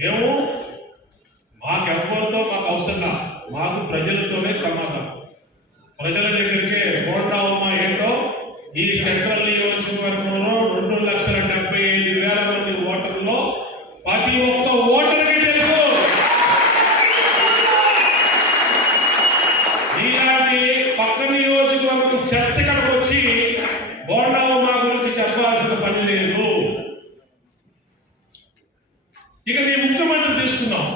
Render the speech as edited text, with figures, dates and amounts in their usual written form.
మేము మాకెవ్వరితో మాకు అవసరం, మాకు ప్రజలతోనే సమాధానం. ప్రజల దగ్గరికే బోండా ఉమా ఏంటో ఈ సెంట్రల్ నియోజకవర్గంలో 2,75,000 మంది ఓటర్లో ప్రతి ఒక్క ఓటర్కి తెలుసు. ఇలాంటి పక్క నియోజకవర్గం చెత్తకడకు వచ్చి బోండా ఉమా గురించి చెప్పాల్సిన పని లేదు. ఇక నీ ముఖ్యమంత్రి తీసుకున్నాం.